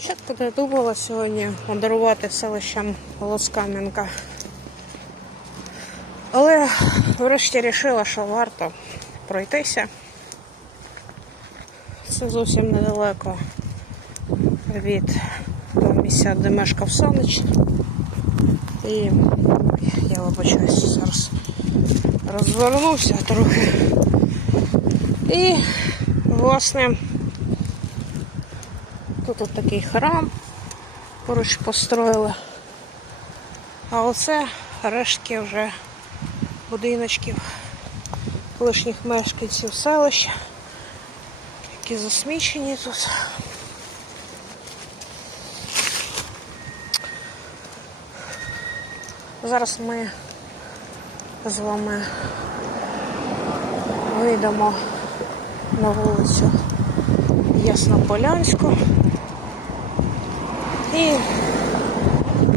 Спочатку не думала сьогодні мандрувати селищем Лоскам'янка. Але врешті вирішила, що варто пройтися. Це зовсім недалеко від того місця, де мешкав Санич. І я вибачаюсь, зараз розвернувся трохи. І, власне, тут от такий храм поруч построїли. А оце рештки вже будиночків колишніх мешканців селища, які засмічені тут. Зараз ми з вами вийдемо на вулицю Яснополянську і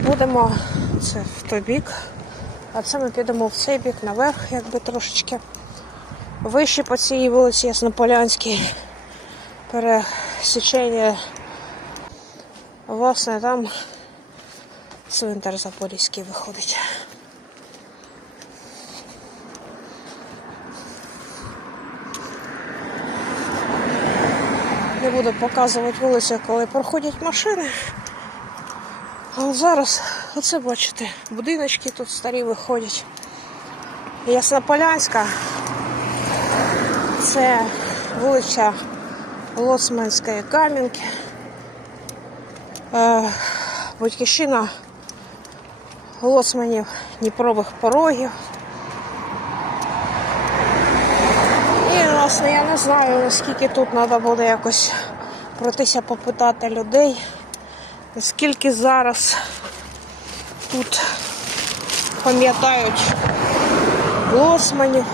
будемо це в той бік, а це ми підемо в цей бік наверх, якби трошечки вище по цій вулиці Яснополянській пересічення. Власне, там цвинтар Запорізький виходить. Не буду показувати вулицю, коли проходять машини. А зараз, оце бачите, будиночки тут старі виходять. Яснополянська. Це вулиця Лоцманської Кам'янки. Е, Батьківщина Лоцманів Дніпрових порогів. І, власне, я не знаю, наскільки тут треба буде якось пройтися попитати людей, наскільки зараз тут пам'ятають Лосманів.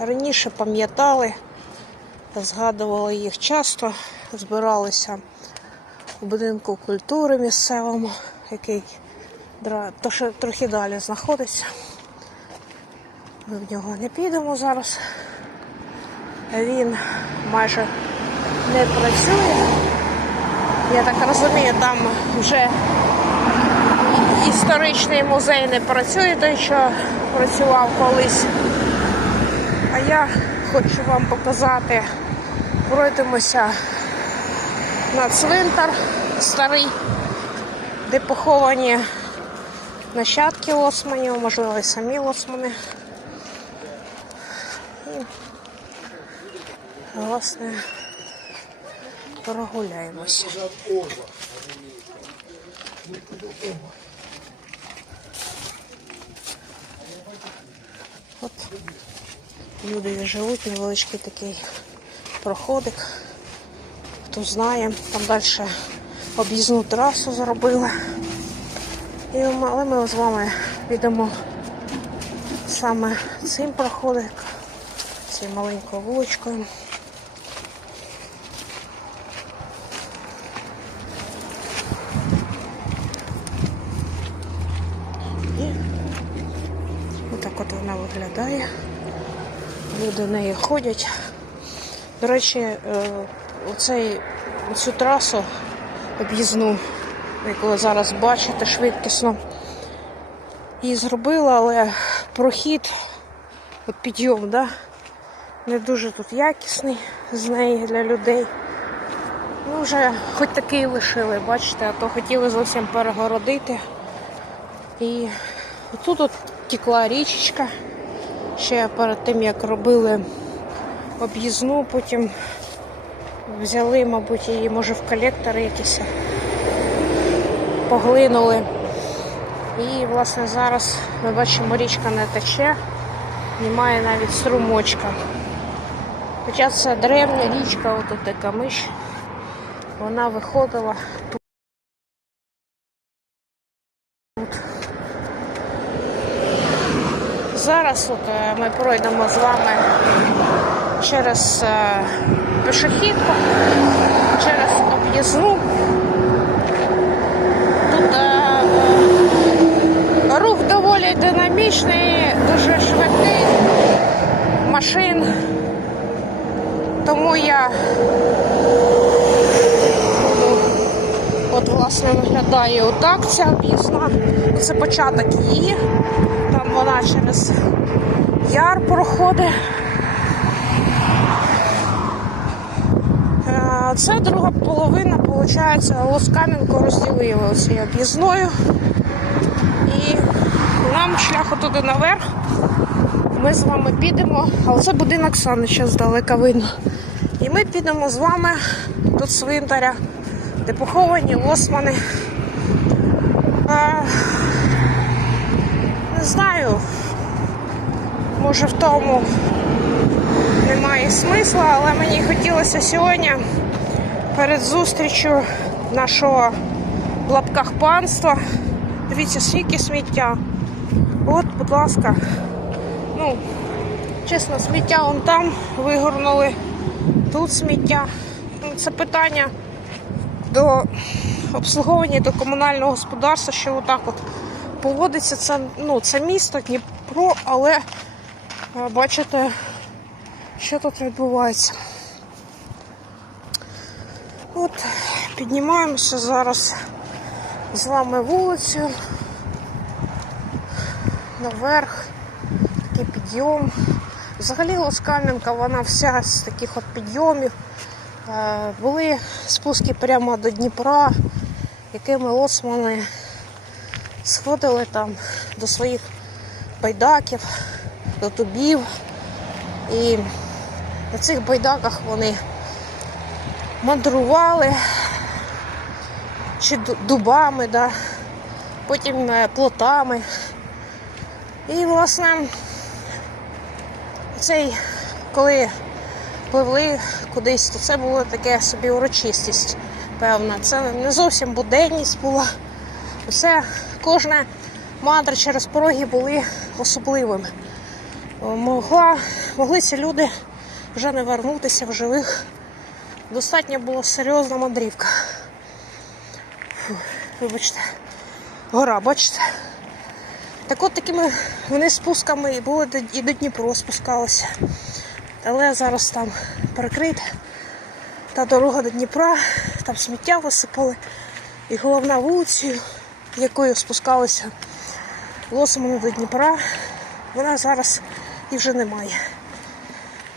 Раніше пам'ятали, згадували їх часто, збиралися у будинку культури місцевому, який трохи далі знаходиться. Ми в нього не підемо зараз. Він майже не працює. Я так розумію, там вже історичний музей не працює, той, що працював колись. А я хочу вам показати, пройдемося на цвинтар старий, де поховані нащадки лосманів, можливо, і самі лосмани. І, власне, прогуляємося. От люди живуть, невеличкий такий проходик. Хто знає, там далі об'їзну трасу зробили. І, але ми з вами підемо саме цим проходик, цією маленькою вуличкою. І отак от вона виглядає. Люди неї ходять. До речі, е, оцей, цю трасу об'їзну, яку ви зараз бачите швидкісно, її зробила, але прохід, от підйом, да, не дуже тут якісний з неї для людей. Ну, вже хоч такий лишили, бачите, а то хотіли зовсім перегородити. І тут от текла річечка. Ще перед тим, як робили об'їзну, потім взяли, мабуть, її, може, в колектори якісь поглинули. І, власне, зараз ми бачимо, річка не тече, немає навіть струмочка. Хоча це древня річка, отут така миш, вона виходила от е, ми пройдемо з вами через е, пішохідку, через об'їзну. Тут е, е, рух доволі динамічний, дуже швидкий, машин Тому я от власне виглядає отак ця об'їзна. Це початок її. Вона через яр проходить. Е, Це друга половина, виходить, Лоскам'янку розділили оцією об'їзною. І нам шляху туди наверх. Ми з вами підемо, але це будинок Санича здалека видно. І ми підемо з вами до цвинтаря, де поховані лосмани. Знаю, може в тому немає смисла, але мені хотілося сьогодні перед зустрічю нашого в лапках панства. Дивіться, скільки сміття. От, будь ласка. Ну, чесно, сміття вон там вигорнули, тут сміття. Ну, Це питання до обслуговування до комунального господарства, що отак от поводиться. Це, ну, це місто Дніпро, але е, бачите, що тут відбувається. От, піднімаємося зараз з вами вулицю наверх, такий підйом. Взагалі Лоскам'янка, вона вся з таких от підйомів. Е, Були спуски прямо до Дніпра, якими лоцмани сходили там до своїх байдаків, до тубів. І на цих байдаках вони мандрували чи дубами, да, потім е, плотами. І, власне, цей, коли пливли кудись, то це було таке собі урочистість певна. Це не зовсім буденність була. Все, кожна мандра через пороги були особливими. Могла, могли ці люди вже не вернутися в живих. Достатньо була серйозна мандрівка. Вибачте, гора, бачите? Так от такими вони спусками і були і до Дніпро спускалися. Але зараз там перекрита та дорога до Дніпра, там сміття висипали. І головна вулицею, якою спускалися лосами до Дніпра, вона зараз і вже немає.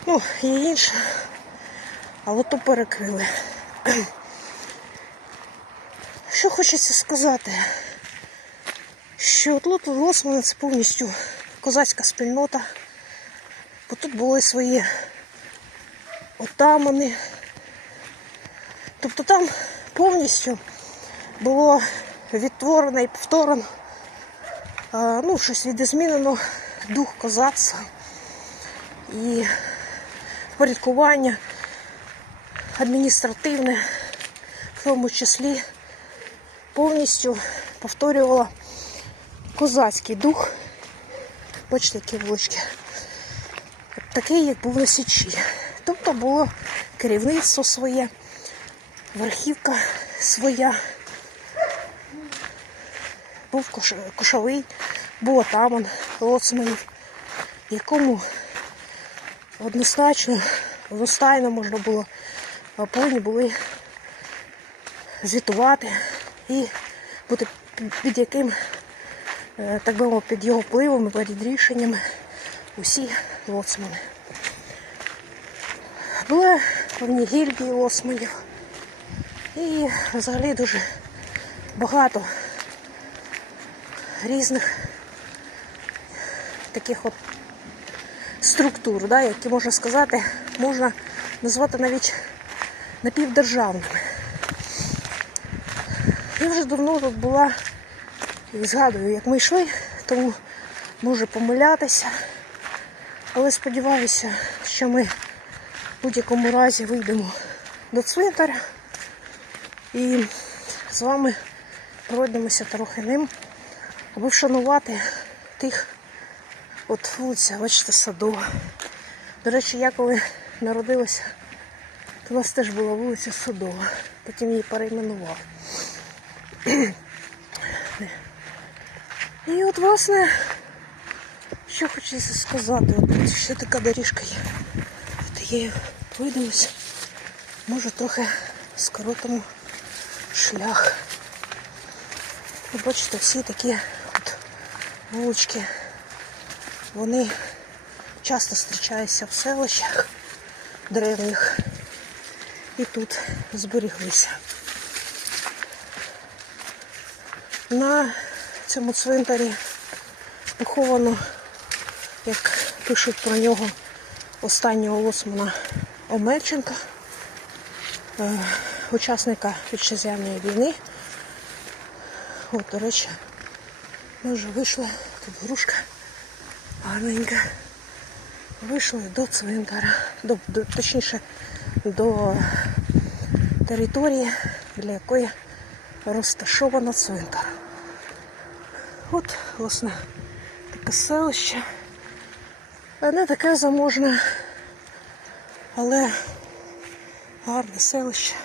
Ну, є інша, а от то перекрили. Що хочеться сказати? що тут Лосмани це повністю козацька спільнота. Бо тут були свої отамани. Тобто там повністю було відтворено і повторено, ну, щось відзмінено дух козацтва і впорядкування адміністративне, в тому числі повністю повторювало козацький дух. Бачите, які вулички. Такий, як був на Січі. Тобто було керівництво своє, верхівка своя. Був кошовий, був отаман лоцманів, якому однозначно, одностайно можна було, повинні були звітувати і бути під яким е, так би мовити, під його впливом і перед рішеннями усі лоцмани. Були певні гільдії лоцманів і взагалі дуже багато різних таких от структур, да, які можна сказати, можна назвати навіть напівдержавними. Я вже давно тут була і згадую, як ми йшли, тому можу помилятися. Але сподіваюся, що ми в будь-якому разі вийдемо до цвинтаря і з вами пройдемося трохи ним, аби вшанувати тих от вулиця, бачите, садова. До речі, я коли народилася, то у нас теж була вулиця Садова. Потім її перейменували. І от, власне, що хочеться сказати, от ще така доріжка є. От є видився. Може трохи скоротимо шлях. Ви бачите, всі такі от вулички, вони часто зустрічаються в селищах древніх і тут зберіглися. На цьому цвинтарі поховано, як пишуть про нього, останнього лосмана Омельченка, е, учасника вітчизняної війни. От, до речі, ми вже вийшли, тут грушка гарненька. Вийшли до цвинтара, до, до, точніше, до території, для якої розташовано цвинтар. От, власне, таке селище. Не таке заможне, але гарне селище.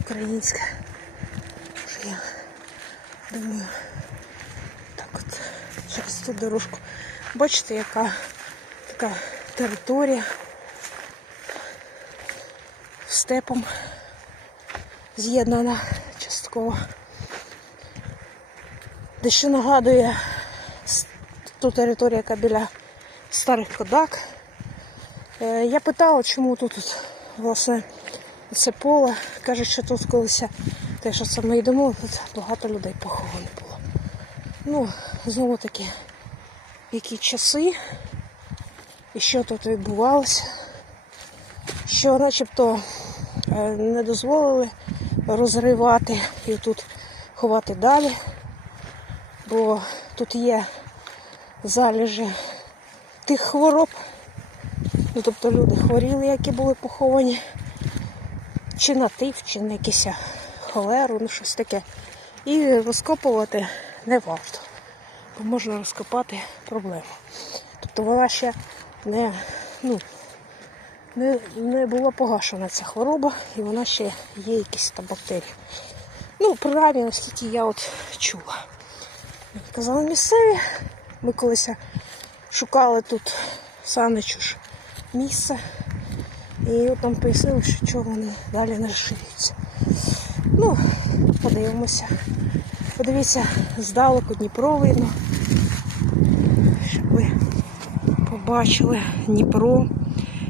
Українське. Я думаю, через цю дорожку. Бачите, яка така територія степом з'єднана частково. Дещо нагадує ту територію, яка біля старих кодак. Е, Я питала, чому тут, власне це поле. Кажуть, що тут колись те, що це ми йдемо, тут багато людей поховано було. Ну, знову таки, які часи? І що тут відбувалося, що начебто е, не дозволили розривати і тут ховати далі, бо тут є залежі тих хвороб, ну тобто люди хворіли, які були поховані, чи на тиф, чи на якісь холеру, ну щось таке. І розкопувати не варто, бо можна розкопати проблему. Тобто вона ще не, ну, не, не була погашена ця хвороба, і вона ще є якісь там бактерії. Ну, принаймні, наскільки я от чула. Казали місцеві, ми колись шукали тут санечуш місце. І от там пояснили, що вони далі не розширюються. Ну, подивимося. Подивіться, здалеку Дніпро видно. Щоб ви побачили Дніпро.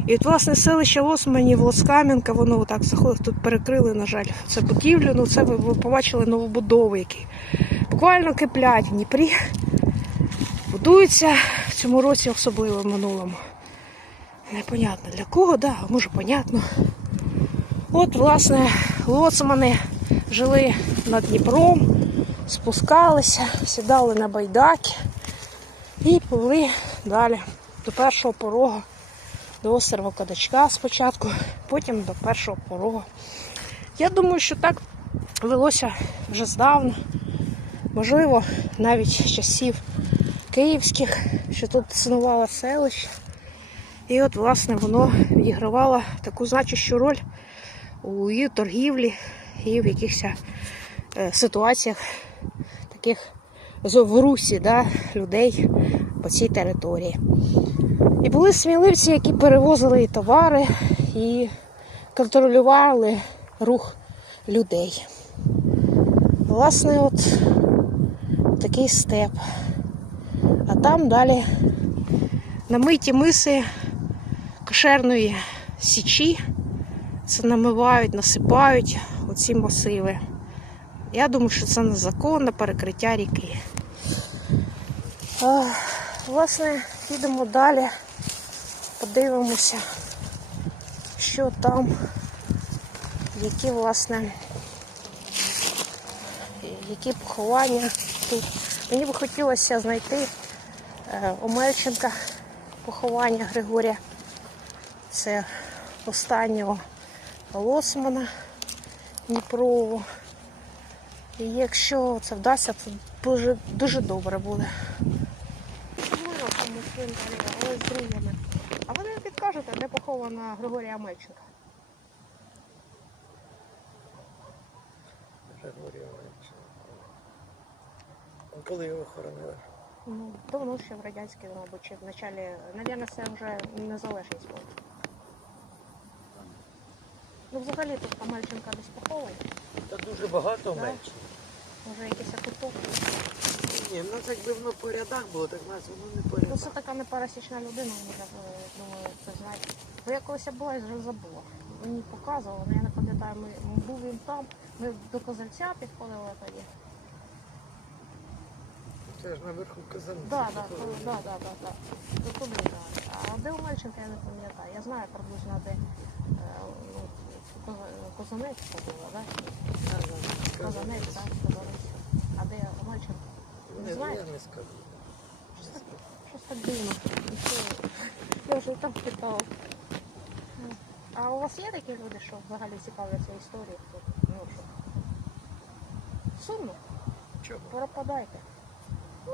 І от, власне, селище Лосманів, Лоскам'янка, воно отак заходить, тут перекрили, на жаль, це будівлю. Ну, це ви, ви побачили новобудови, які буквально киплять в Дніпрі. Будуються в цьому році, особливо в минулому. Непонятно для кого, да, може понятно. От, власне, лоцмани жили над Дніпром, спускалися, сідали на байдаки і пливли далі до першого порога, до острова Кадачка спочатку, потім до першого порога. Я думаю, що так велося вже здавна, можливо, навіть з часів київських, що тут існувало селище. І от, власне, воно відігравало таку значущу роль у її торгівлі і в якихось е, ситуаціях таких в да, людей по цій території. І були сміливці, які перевозили і товари, і контролювали рух людей. Власне, от такий степ. А там далі намиті миси кошерної січі. Це намивають, насипають оці масиви. Я думаю, що це незаконне перекриття ріки. А, власне, підемо далі, подивимося, що там, які, власне, які поховання тут. Мені би хотілося знайти е, Омельченка поховання Григорія. Це останнього Лосмана Дніпрового. І якщо це вдасться, то дуже, дуже добре буде. Але з. А ви не підкажете, де похована Григорія Мельченка? Григорія Івановича. Коли його хоронили? Ну, давно ще в радянській, мабуть, чи в началі, навірно, це вже незалежність була. Ну, взагалі тут Амельченка десь похований. Та дуже багато Да. менше. Може якийсь куток. Ні, в нас якби воно по рядах було, так в нас воно не по Ну, це рядах. така непересічна людина, може, думаю, це знаєте. Бо я колись була і вже забула. Мені показували, але я не пам'ятаю, ми був він там, ми до козельця підходили тоді. Це ж наверху да, да. До туди, да. А де у Мельченка я не пам'ятаю. Я знаю приблизно, де е, ну, Коза- Козанець була, да? Козанець, так, Козанець. А де у Мельченка? Не знаю. я не скажу. Щось так дивно. Я вже там питала. А у вас є такі люди, що взагалі цікавляться історією? Ну, що? Сумно, Чого? пропадайте. Ну,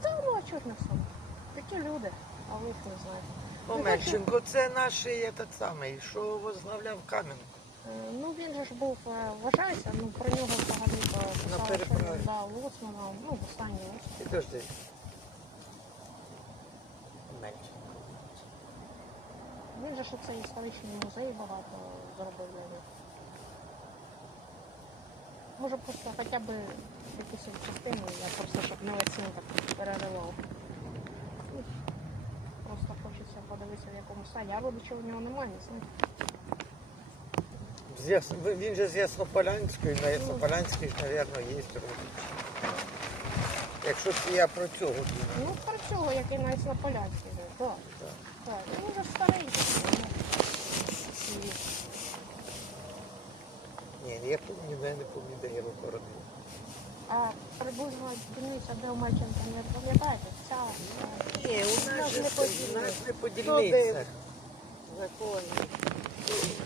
та ну а чого не сумно? Такі люди, а ви їх не знаєте. Омельченко, це наш я так самий, що возглавляв Кам'янку. Е, Ну він же ж був, е, вважається, ну про нього взагалі писали, що він да, лоцманом, ну, в останній. Підожди. Омельченко. Він же ж оцей історичний музей багато зробив для них. Може просто хоча б якусь частину, я просто щоб не весь так переривав. Ну, Просто хочеться подивитися в якому стані. А родичів у нього немає, не знаю. Він же з Яснополянської, на Яснополянській мабуть, є родич. Якщо це я про цього думаю. Ну, про цього, який на полянській жив, так. Так. Так, він вже старий. Ні, я пам'ятаю, не пам'ятаю, де його хоронили. А приблизно дільниця, де у Мальченка, не пам'ятаєте? Ця Ні, у нас нас, не же по це-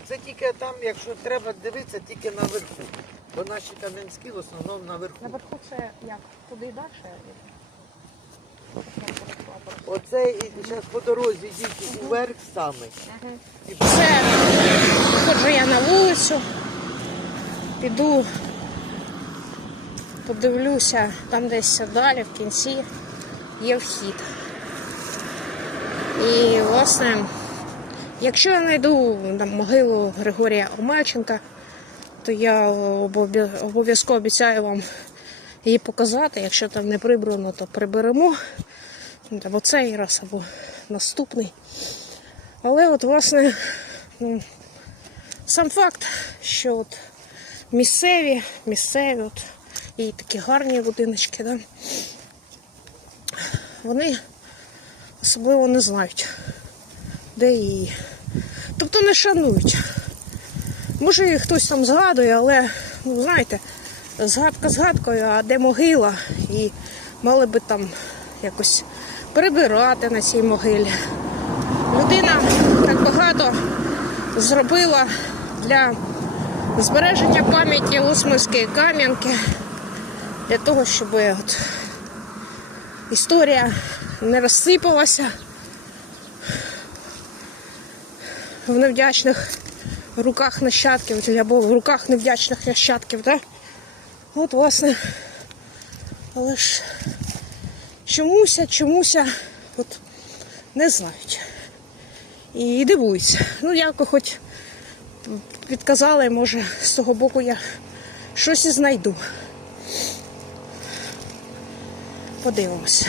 Це тільки там, якщо треба дивитися, тільки наверху. Бо наші кам'янські в основному наверху. Наверху це як? Туди далі? Оце і зараз по дорозі йдіть уверх саме. І Все, виходжу я на вулицю, піду, подивлюся, там десь далі в кінці є вхід. І, власне, якщо я знайду там, могилу Григорія Омельченка, то я обов'язково обіцяю вам її показати. Якщо там не прибрано, то приберемо. Або цей раз, або наступний. Але от, власне, ну, сам факт, що от місцеві, місцеві, от, і такі гарні будиночки, да, вони особливо не знають, де її. Тобто не шанують. Може, і хтось там згадує, але, ну, знаєте, згадка згадкою, а де могила, і мали би там якось прибирати на цій могилі людина так багато зробила для збереження пам'яті Усмирської Кам'янки, для того, щоб от історія не розсипалася в невдячних руках нащадків або в руках невдячних нащадків. Да? От, власне, але ж чомуся, чомуся, от не знають. І дивуються. Ну, як хоч підказали, може, з того боку я щось і знайду. Подивимося.